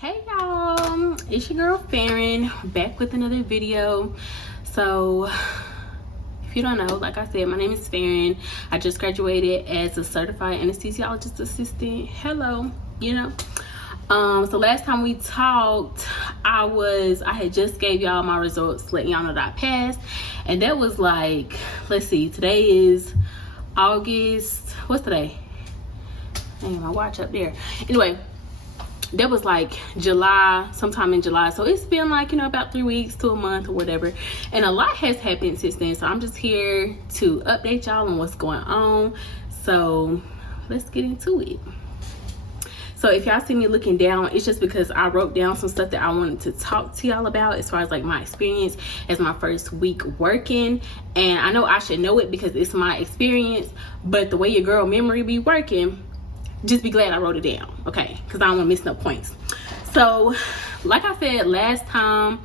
Hey y'all, it's your girl Farron back with another video. So if you don't know, like I said, my name is Farron. I just graduated as a certified anesthesiologist assistant. Hello, so last time we talked, I had just gave y'all my results, letting y'all know that I passed. And that was like, let's see, today is August, what's today? Dang, my watch up there. Anyway, that was like July, sometime in July. So it's been like, about 3 weeks to a month or whatever. And a lot has happened since then. So I'm just here to update y'all on what's going on. So let's get into it. So if y'all see me looking down, it's just because I wrote down some stuff that I wanted to talk to y'all about as far as like my experience as my first week working. And I know I should know it because it's my experience, but the way your girl memory be working, just be glad I wrote it down, okay? Because I don't want to miss no points. So, like I said last time,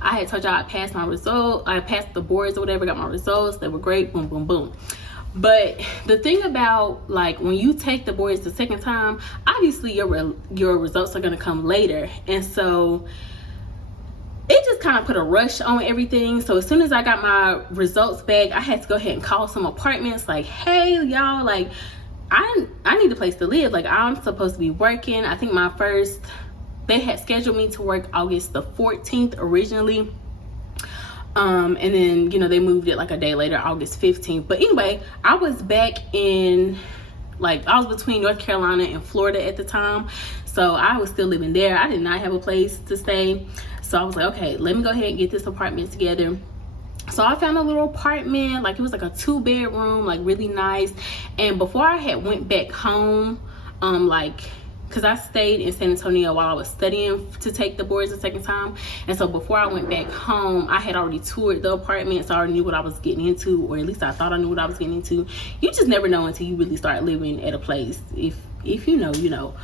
I had told y'all I passed my result. I passed the boards or whatever, got my results. They were great, boom, boom, boom. But the thing about, like, when you take the boards the second time, obviously your results are going to come later. And so, it just kind of put a rush on everything. So as soon as I got my results back, I had to go ahead and call some apartments like, hey, y'all, like, I need a place to live. Like, I'm supposed to be working. I think they had scheduled me to work August the 14th originally. And then, they moved it like a day later, August 15th. But anyway, I was back in, like, I was between North Carolina and Florida at the time. So I was still living there. I did not have a place to stay. So I was like, okay, let me go ahead and get this apartment together. So I found a little apartment, like it was like a 2-bedroom, like really nice. And before I had went back home, because I stayed in San Antonio while I was studying to take the boards the second time. And so before I went back home, I had already toured the apartment, so I already knew what I was getting into, or at least I thought I knew what I was getting into. You just never know until you really start living at a place. If you know, you know.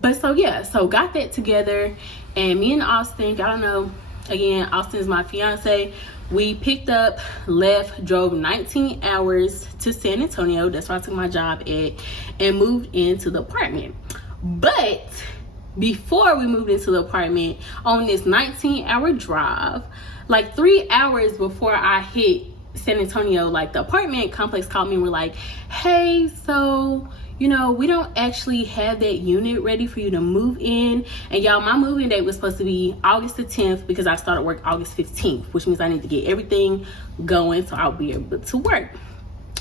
But so yeah, so got that together, and me and Austin, y'all don't know, again, Austin is my fiance. We picked up, left, drove 19 hours to San Antonio. That's where I took my job at, and moved into the apartment. But before we moved into the apartment, on this 19-hour drive, like 3 hours before I hit San Antonio, like the apartment complex called me and were like, hey, so we don't actually have that unit ready for you to move in. And y'all, my moving date was supposed to be August the 10th because I started work August 15th, which means I need to get everything going so I'll be able to work.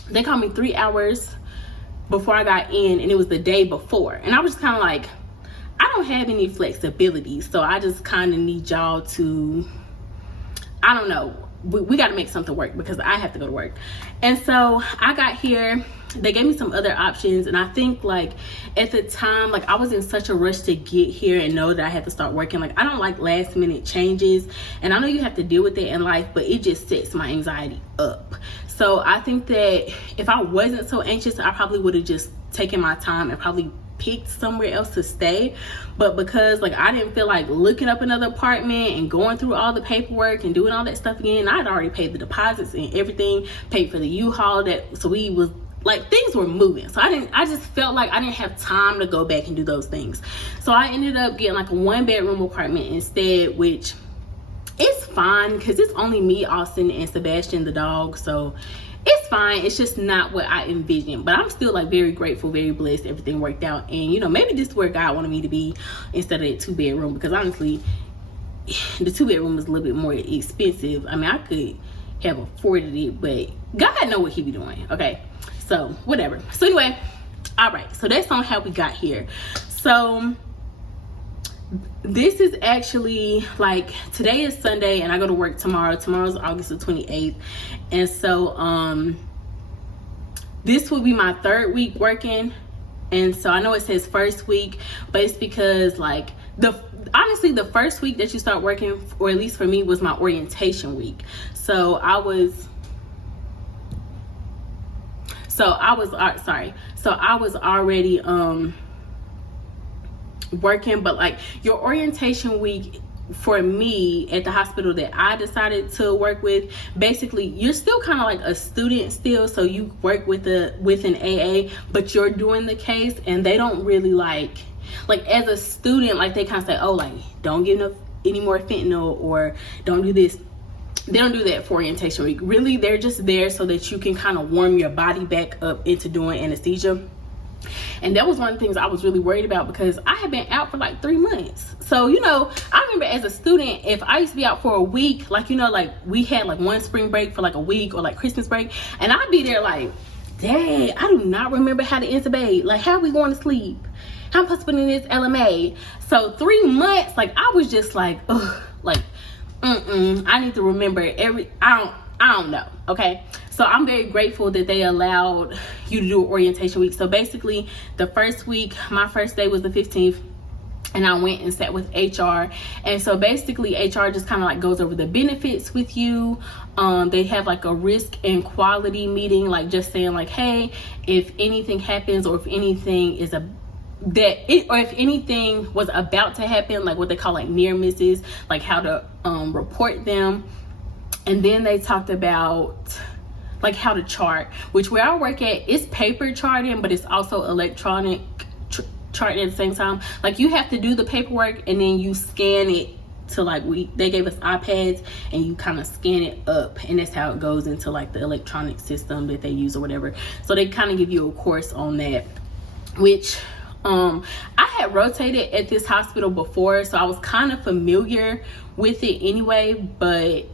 They called me 3 hours before I got in, and it was the day before. And I was just kind of like, I don't have any flexibility, so I just kind of need y'all to, I don't know, we got to make something work because I have to go to work. And so I got here. They gave me some other options, and I think like at the time, like I was in such a rush to get here and know that I had to start working. Like I don't like last minute changes, and I know you have to deal with it in life, but it just sets my anxiety up. So I think that if I wasn't so anxious, I probably would have just taken my time and probably picked somewhere else to stay. But because like I didn't feel like looking up another apartment and going through all the paperwork and doing all that stuff again, I'd already paid the deposits and everything, paid for the U-Haul, so we was like, things were moving. So I just felt like I didn't have time to go back and do those things. So I ended up getting like a 1-bedroom apartment instead, which is fine because it's only me, Austin, and Sebastian the dog. So it's fine. It's just not what I envisioned. But I'm still like very grateful, very blessed. Everything worked out. And maybe this is where God wanted me to be instead of a 2-bedroom, because honestly, the 2-bedroom is a little bit more expensive. I mean, I could have afforded it, but God know what he be doing, okay? So whatever. So anyway, all right, so that's on how we got here. So this is actually like, today is Sunday and I go to work tomorrow. Tomorrow's August the 28th. And so this will be my 3rd week working. And so I know it says first week, but it's because like honestly the first week that you start working, or at least for me, was my orientation week. So I was already working, but like your orientation week for me at the hospital that I decided to work with, basically you're still kind of like a student still, so you work with an AA, but you're doing the case, and they don't really like like as a student, like they kind of say, oh, like don't give any more fentanyl or don't do this. They don't do that for orientation week. Really, they're just there so that you can kind of warm your body back up into doing anesthesia. And that was one of the things I was really worried about because I had been out for like 3 months. So, you know, I remember as a student, if I used to be out for a week, like, you know, like we had like one spring break for like a week or like Christmas break, and I'd be there like, dang, I do not remember how to intubate. Like, how are we going to sleep? How am I supposed to put in this LMA? So 3 months, like I was just like, ugh, like, I need to remember I don't know. Okay, so I'm very grateful that they allowed you to do orientation week. So basically the first week, my first day was the 15th, and I went and sat with HR. And so basically HR just kind of like goes over the benefits with you. They have like a risk and quality meeting, like just saying like, hey, if anything happens or if anything is if anything was about to happen, like what they call like near misses, like how to report them. And then they talked about like how to chart, which where I work at, it's paper charting, but it's also electronic charting at the same time. Like you have to do the paperwork and then you scan it to like, they gave us iPads and you kind of scan it up, and that's how it goes into like the electronic system that they use or whatever. So they kind of give you a course on that, which I had rotated at this hospital before, so I was kind of familiar with it anyway. But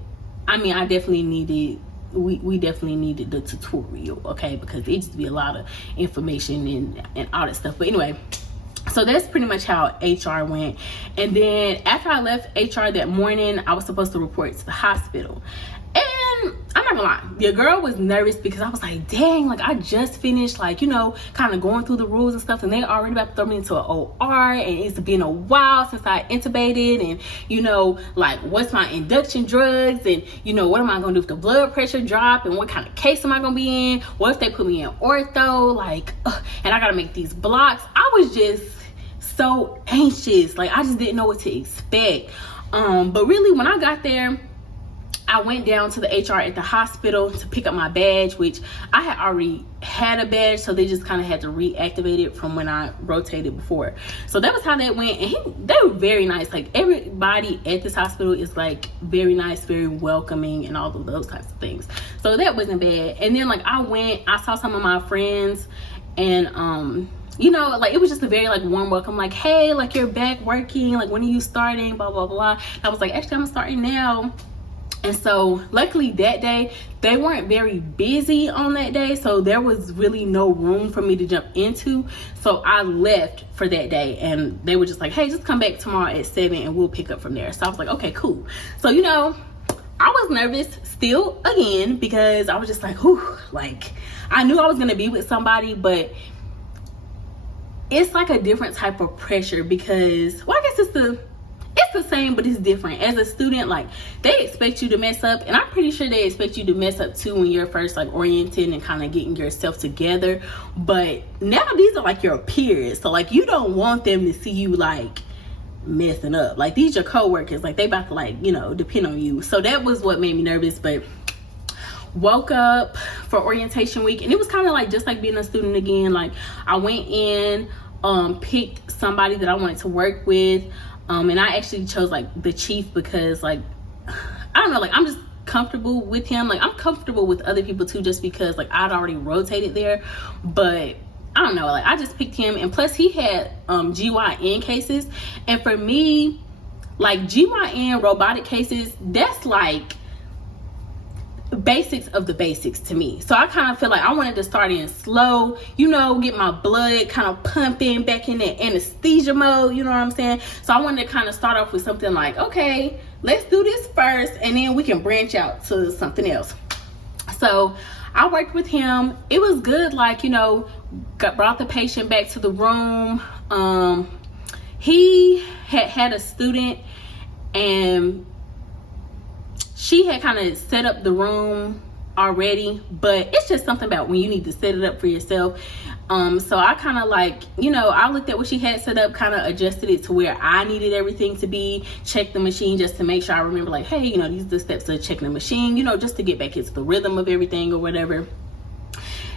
I mean, I definitely needed, we definitely needed the tutorial, okay, because it just be a lot of information and all that stuff. But anyway, so that's pretty much how HR went. And then after I left HR that morning, I was supposed to report to the hospital. And I'm not gonna lie, your girl was nervous because I was like, dang, like I just finished, like, you know, kind of going through the rules and stuff, and they already about to throw me into an OR, and it's been a while since I intubated, and you know, like what's my induction drugs, and you know, what am I gonna do if the blood pressure drop, and what kind of case am I gonna be in, what if they put me in ortho, like, and I gotta make these blocks. I was just so anxious, like I just didn't know what to expect. But really when I got there, I went down to the HR at the hospital to pick up my badge, which I had already had a badge, so they just kind of had to reactivate it from when I rotated before. So that was how that went. And they were very nice. Like everybody at this hospital is like very nice, very welcoming, and all of those types of things. So that wasn't bad. And then like I saw some of my friends, and you know, like it was just a very like warm welcome, like, hey, like you're back working, like when are you starting, blah blah blah. And I was like, actually I'm starting now. And so luckily that day they weren't very busy on that day, so there was really no room for me to jump into. So I left for that day, and they were just like, hey, just come back tomorrow at 7 and we'll pick up from there. So I was like, okay, cool. So, you know, I was nervous still again because I was just like, whew, like I knew I was gonna be with somebody, but it's like a different type of pressure because, well, I guess it's the same, but it's different. As a student, like they expect you to mess up, and I'm pretty sure they expect you to mess up too when you're first like orienting and kind of getting yourself together. But now these are like your peers, so like you don't want them to see you like messing up. Like these are co-workers, like they about to like, you know, depend on you. So that was what made me nervous. But woke up for orientation week, and it was kind of like just like being a student again. Like I went in, picked somebody that I wanted to work with. And I actually chose like the chief because like, I don't know, like I'm just comfortable with him. Like I'm comfortable with other people too, just because like I'd already rotated there. But I don't know, like I just picked him, and plus he had GYN cases. And for me, like GYN robotic cases, that's like basics of the basics to me. So I kind of feel like I wanted to start in slow, you know, get my blood kind of pumping back in that anesthesia mode, you know what I'm saying? So I wanted to kind of start off with something like, okay, let's do this first and then we can branch out to something else. So I worked with him. It was good, like, you know, brought the patient back to the room. He had a student, and she had kind of set up the room already, but it's just something about when you need to set it up for yourself. So I kind of like, you know, I looked at what she had set up, kind of adjusted it to where I needed everything to be, checked the machine just to make sure I remember like, hey, you know, these are the steps of checking the machine, you know, just to get back into the rhythm of everything or whatever.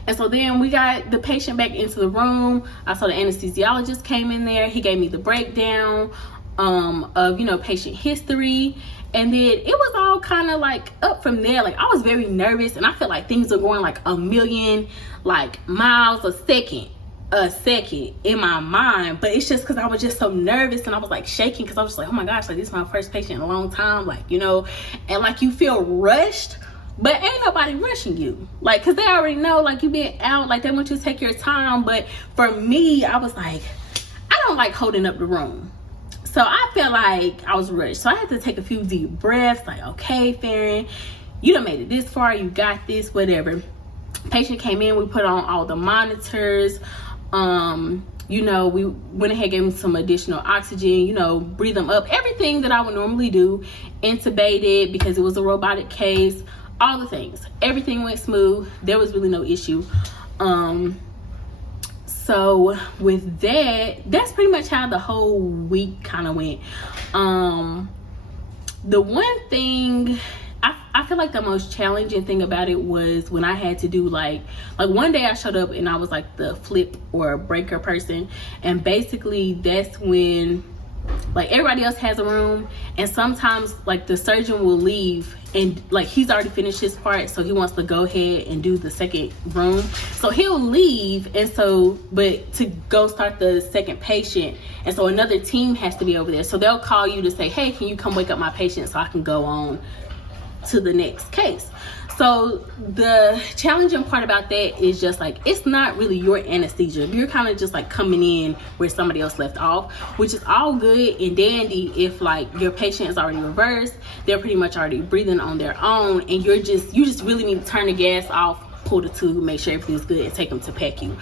And so then we got the patient back into the room. I saw the anesthesiologist came in there. He gave me the breakdown of, you know, patient history. And then it was all kind of like up from there. Like, I was very nervous, and I felt like things were going like a million like miles a second in my mind. But it's just because I was just so nervous, and I was like shaking, because I was just like, oh my gosh, like this is my first patient in a long time, like, you know. And like, you feel rushed, but ain't nobody rushing you, like, because they already know, like, you been out, like, they want you to take your time. But for me, I was like, I don't like holding up the room. So I felt like I was rushed. So I had to take a few deep breaths, like, okay, Farron, you done made it this far, you got this, whatever. Patient came in, we put on all the monitors. You know, we went ahead, gave him some additional oxygen, you know, breathe him up, everything that I would normally do. Intubated, because it was a robotic case, all the things. Everything went smooth. There was really no issue. So with that, that's pretty much how the whole week kind of went. The one thing, I feel like the most challenging thing about it was when I had to do like one day I showed up and I was like the flip or breaker person. And basically that's when, like, everybody else has a room, and sometimes like the surgeon will leave and like he's already finished his part, so he wants to go ahead and do the second room. So he'll leave, and so but to go start the second patient, and so another team has to be over there. So they'll call you to say, hey, can you come wake up my patient so I can go on to the next case. So the challenging part about that is just like, it's not really your anesthesia. You're kind of just like coming in where somebody else left off, which is all good and dandy if like your patient is already reversed, they're pretty much already breathing on their own, and you just really need to turn the gas off, pull the tube, make sure everything's good, and take them to PECU.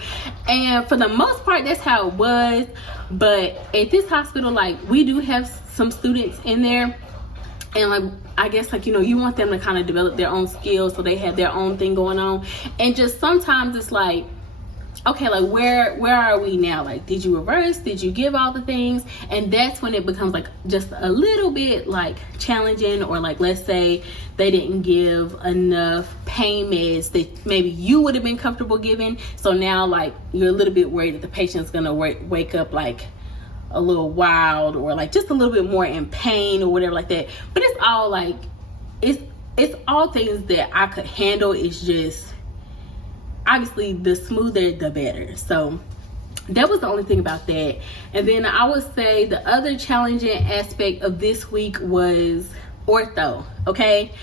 And for the most part, that's how it was. But at this hospital, like, we do have some students in there, and like, I guess, like, you know, you want them to kind of develop their own skills, so they have their own thing going on. And just sometimes it's like, okay, like, where are we now? Like, did you reverse? Did you give all the things? And that's when it becomes like just a little bit like challenging. Or like, let's say they didn't give enough pain meds that maybe you would have been comfortable giving. So now like you're a little bit worried that the patient's gonna wake up like a little wild, or like just a little bit more in pain or whatever like that. But it's all like, it's all things that I could handle. It's just, obviously the smoother the better. So that was the only thing about that. And then I would say the other challenging aspect of this week was ortho. Okay,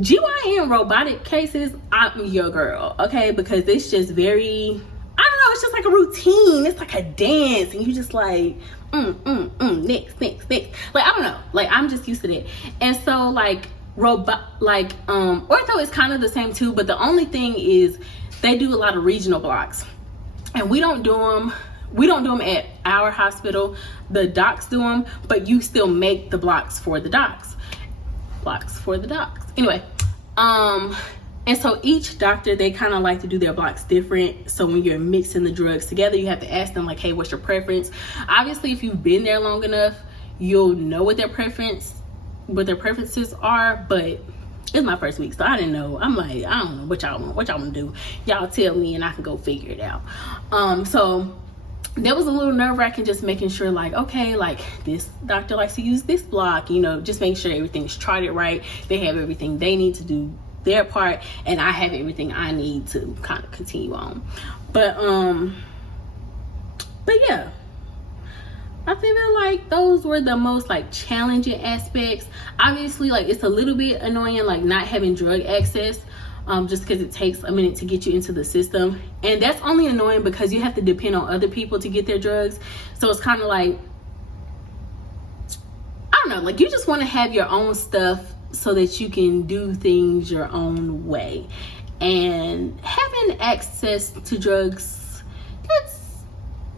GYN robotic cases, I'm your girl. Okay, because it's just very, I don't know, it's just like a routine. It's like a dance, and you just like next. Like, I don't know, like, I'm just used to that. And so like ortho is kind of the same too, but the only thing is they do a lot of regional blocks, and we don't do them at our hospital. The docs do them, but you still make the blocks for the docs. Anyway, and so each doctor, they kind of like to do their blocks different. So when you're mixing the drugs together, you have to ask them like, hey, what's your preference? Obviously, if you've been there long enough, you'll know what their preferences are. But it's my first week, so I didn't know. I'm like, I don't know what y'all want to do. Y'all tell me and I can go figure it out. So that was a little nerve-wracking, just making sure like, okay, like, this doctor likes to use this block, you know, just making sure everything's charted right. They have everything they need to do their part, and I have everything I need to kind of continue on. But yeah, I feel like those were the most like challenging aspects. Obviously, like, it's a little bit annoying like not having drug access, just because it takes a minute to get you into the system, and that's only annoying because you have to depend on other people to get their drugs. So it's kind of like, I don't know, like, you just want to have your own stuff so that you can do things your own way. And having access to drugs, I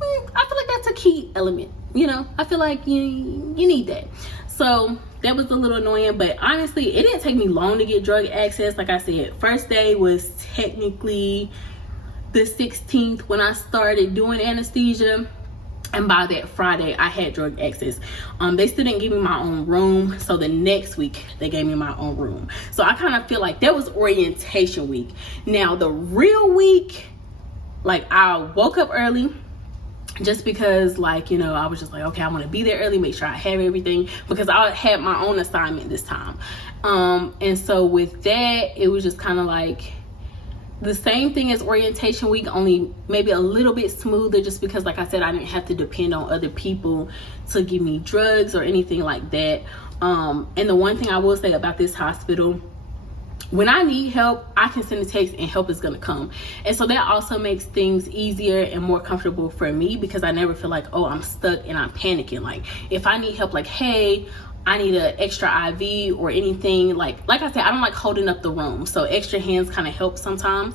feel like that's a key element, you know. I feel like you need that. So that was a little annoying, but honestly, it didn't take me long to get drug access. Like I said, first day was technically the 16th when I started doing anesthesia, and by that Friday I had drug access. They still didn't give me my own room, so the next week they gave me my own room. So I kind of feel like that was orientation week. Now the real week, like I woke up early just because, like, you know, I was just like, okay, I want to be there early, make sure I have everything, because I had my own assignment this time. And so with that, it was just kind of like the same thing as orientation week, only maybe a little bit smoother, just because, like I said, I didn't have to depend on other people to give me drugs or anything like that. And the one thing I will say about this hospital, when I need help, I can send a text and help is gonna come. And so that also makes things easier and more comfortable for me, because I never feel like, oh, I'm stuck and I'm panicking. Like if I need help, like, hey, I need an extra IV or anything, like I said, I don't like holding up the room, so extra hands kind of help sometimes.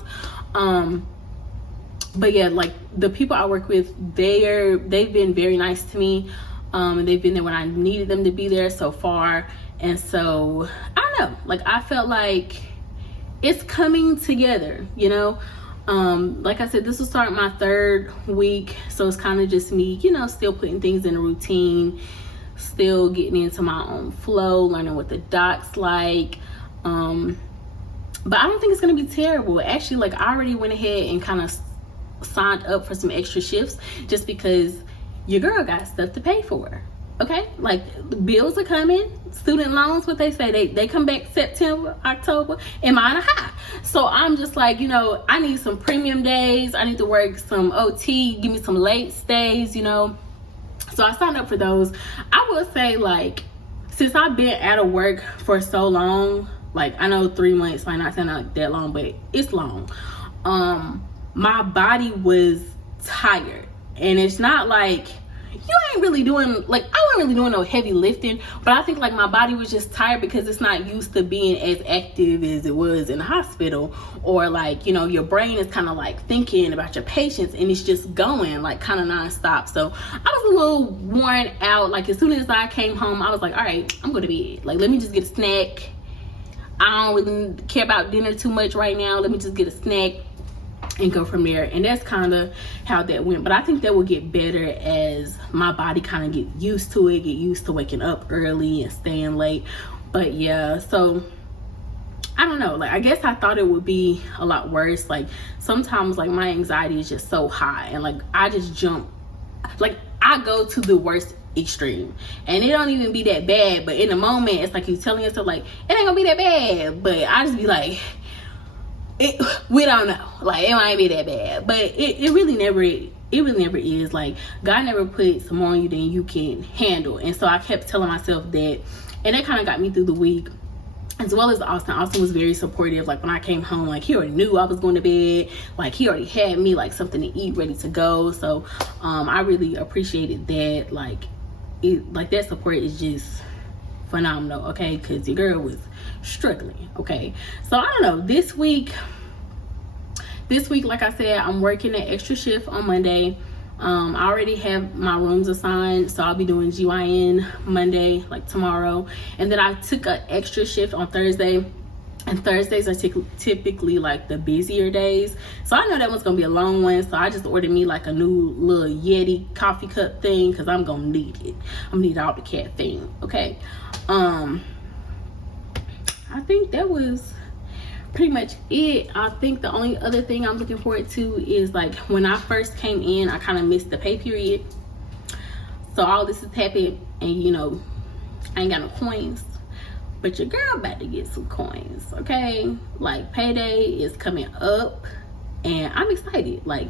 But yeah, like the people I work with, they've been very nice to me, and they've been there when I needed them to be there so far. And so I don't know, like I felt like it's coming together, you know. Like I said, this will start my 3rd week, so it's kind of just me, you know, still putting things in a routine, still getting into my own flow, learning what the doc's like. But I don't think it's gonna be terrible. Actually, like I already went ahead and kind of signed up for some extra shifts, just because your girl got stuff to pay for. Okay, like the bills are coming, student loans, what they say, they come back September, October, and mine are high. So I'm just like, you know, I need some premium days, I need to work some OT, give me some late stays, you know. So I signed up for those. I will say, like, since I've been out of work for so long, like I know 3 months might not sound like that long, but it's long. My body was tired, and it's not like you ain't really doing, like, I wasn't really doing no heavy lifting, but I think like my body was just tired because it's not used to being as active as it was in the hospital, or like, you know, your brain is kind of like thinking about your patients and it's just going like kind of nonstop. So I was a little worn out. Like as soon as I came home, I was like, all right, I'm going to bed. Like, let me just get a snack. I don't really care about dinner too much right now. Let me just get a snack and go from there. And that's kind of how that went. But I think that will get better as my body kind of get used to it, get used to waking up early and staying late. But yeah, so I don't know, like I guess I thought it would be a lot worse. Like sometimes like my anxiety is just so high, and like I just jump, like I go to the worst extreme, and it don't even be that bad, but in the moment it's like you telling yourself like it ain't gonna be that bad, but I just be like, we don't know, like it might be that bad, but it really never is. Like God never puts more on you than you can handle. And so I kept telling myself that, and that kind of got me through the week, as well as Austin was very supportive. Like when I came home, like he already knew I was going to bed, like he already had me like something to eat ready to go. So I really appreciated that. Like that support is just phenomenal, okay, because your girl was struggling. Okay, so I don't know, this week like I said, I'm working an extra shift on Monday. I already have my rooms assigned, so I'll be doing GYN Monday, like tomorrow. And then I took an extra shift on Thursday, and Thursdays are typically like the busier days, so I know that one's gonna be a long one. So I just ordered me like a new little Yeti coffee cup thing, because I'm gonna need it. I'm gonna need all the caffeine. Okay, I think that was pretty much it. I think the only other thing I'm looking forward to is like when I first came in, I kind of missed the pay period. So all this has happened, and you know, I ain't got no coins, but your girl about to get some coins. Okay, like payday is coming up, and I'm excited. Like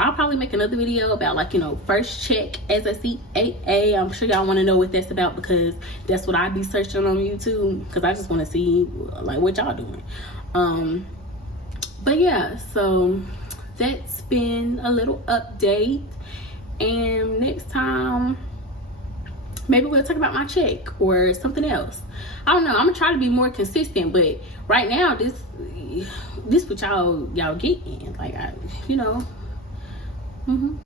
I'll probably make another video about like, you know, first check as a CAA. I'm sure y'all want to know what that's about, because that's what I be searching on YouTube, because I just want to see like what y'all doing. But yeah, so that's been a little update, and next time maybe we'll talk about my check or something else. I don't know, I'm gonna try to be more consistent, but right now this what y'all getting, like, you know.